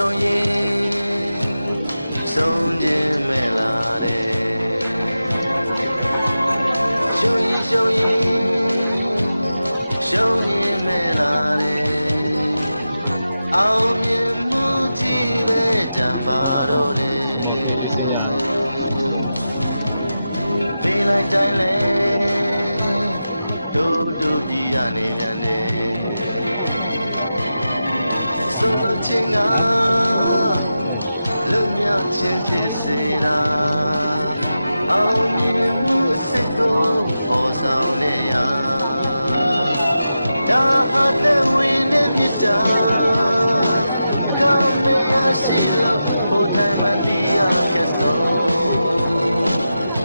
ဆုံးရင်ဆုံးခြင်းမဲ့လာတယ်ရှုံးရင်ရှုံးခြင်းမဲ့လာတယ်အောင်မြင်မှုကြီးပဲကြံပါတော့တယ်ပေးလိုက်တိုင်းလဲတို့ပြည်ရနေပြန်တယ်ဆုံးလို့ခြင်းကလွတ်မြောက်ခြင်းဖြစ်စေတာအောင်မြင်မှုစိတ်ကိုဟောဆောင်နေရဒါဟာတဲ့ဝင်တဲ့မြတ်တာအကောင်းမရရှိလို့ဘုထိုင်မှန်တရားကဆို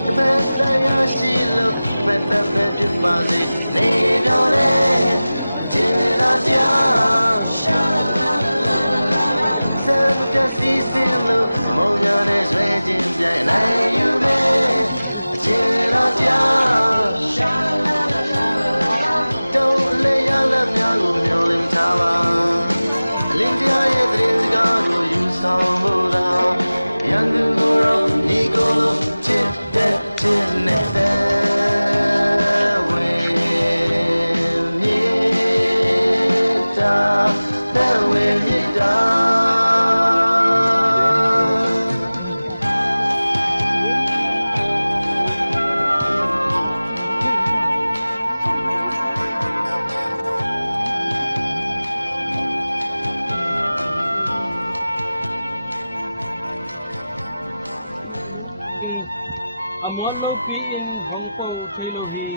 တပတ်တရားရှိလို့ဘယ်သက်ပဲဖြစ်ပါစေနေတော့လေကျေလာကြရှာစမ်းကြစီစင်လို့အမောင်များနဲ့ဆွဲခြင်းပြိုင်နိုင်ယူမယ်ကျေလာကြရှာတော့လေရလက်များကိုမျောလင်းထားပါအလင်းတရားရဲ့တရင်စကားကိုယူဆောင်ဖို့သာရန်သူကိုတော့ဒီကိုလို့ချစ်တဲ့ချစ်နေတဲ့amon lo pi in hong ko thelo hi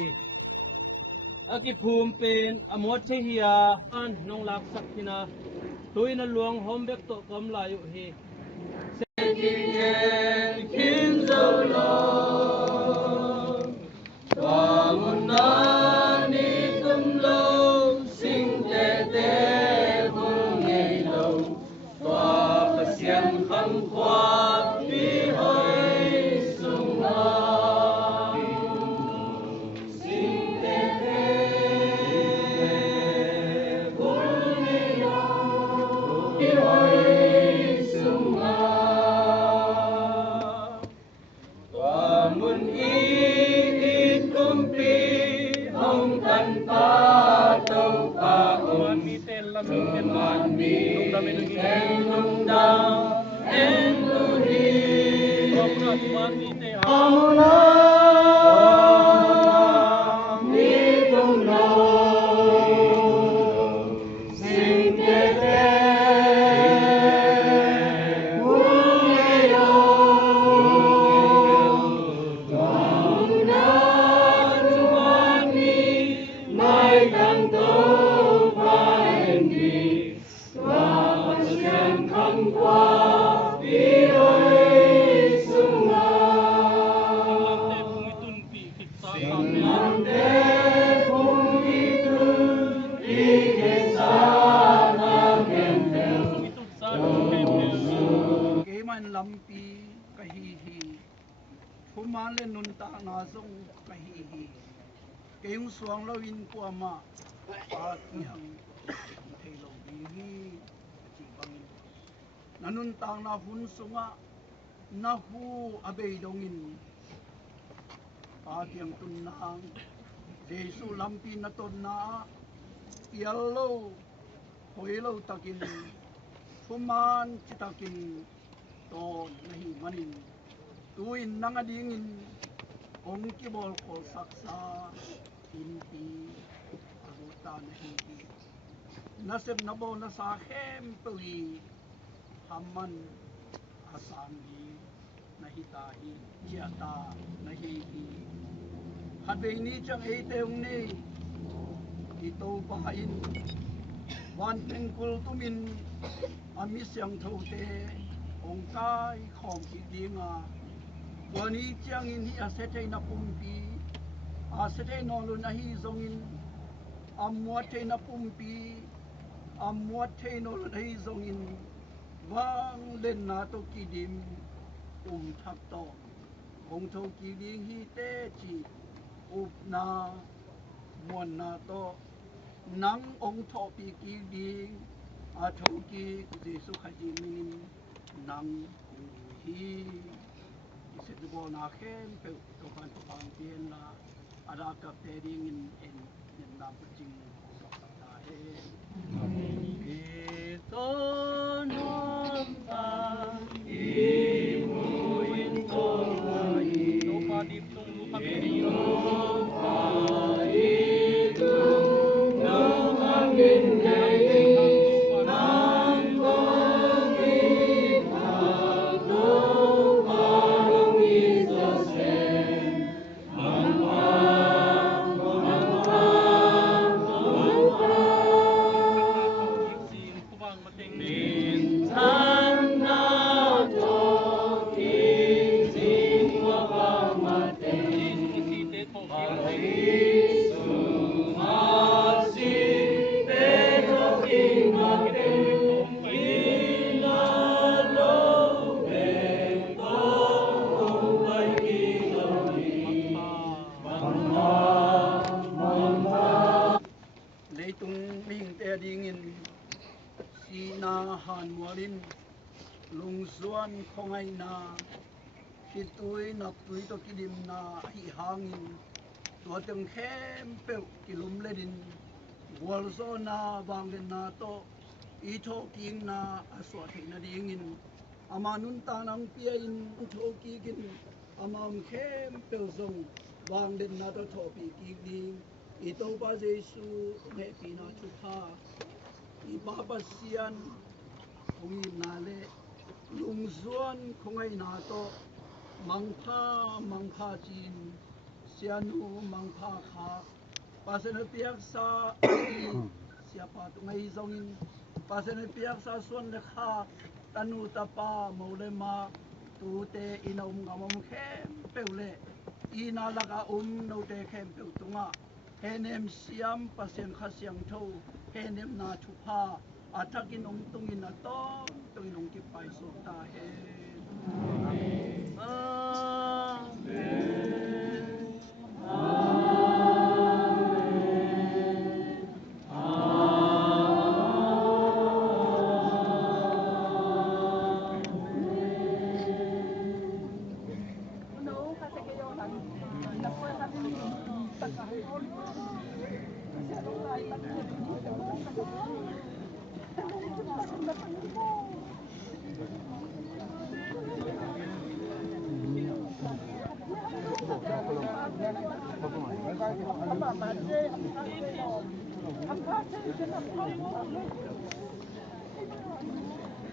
aki phum pen amot the hiya an nong lak sakina toina luang hom bek to kom la yu hi kin zo lo wa mun na ni tum lo sing te te mun ngei lo wa pasian kham kwa pi hoi lampi kahihi humale nun ta na song kahihi kayong suang lawin ko ama akihang thelo bihi chi bangin nanun tang na hun sunga na hu abei dongin akihang tunnang jesu lampi na ton na yellow hoilo takin human chitakin ton nahi manin tuin nangadingin ong kibol kol saksa inpi aruta nahi nasib nabo na sa hem pawi hamman asandi nahi tahi jata nahi hadveini chang eiteung ni ito pain wan tengkul tumin amis yang thote ong kai khom ki dinga wani chiang in hi asete na pumpi asete no lu na hi zongin amwat the na pumpi amwat the no lu na hi zongin wang len na to kidim thak to ong tho ki ding hi te chi up na mon na to nang ong tho pi ki ding Atoki Jesu Kajimin Nang Hi Isekibo Naken Pe Tokan Tokang Tien La Adaka Teding in Nampuching Sokatahe Ito nampa imuin tolai Topa dipsung lupa Topa itung nangangin Lung suan khongai na khitui na pui to kidim na hi hangin to teng khem pe kilum ledin walso na bangin na to I tho king na aswa thina dingin amanun tanang pia in tho kin amam khem pe zong bangin na to tho pi king I to ba Jesu me pina chupa I baba sian ui nale lung zuan khongai na to mangpha chin sianu mangpha kha pasena piak sa siapa tu ngai zongin pasena piak sa suan le kha tanu tapa molema tu te inom ngamom khem peule ina laga no te khem pe tunga henem siam pasen khasyang tho henem na thupa atakin tungin na to tungin ki pai so ta he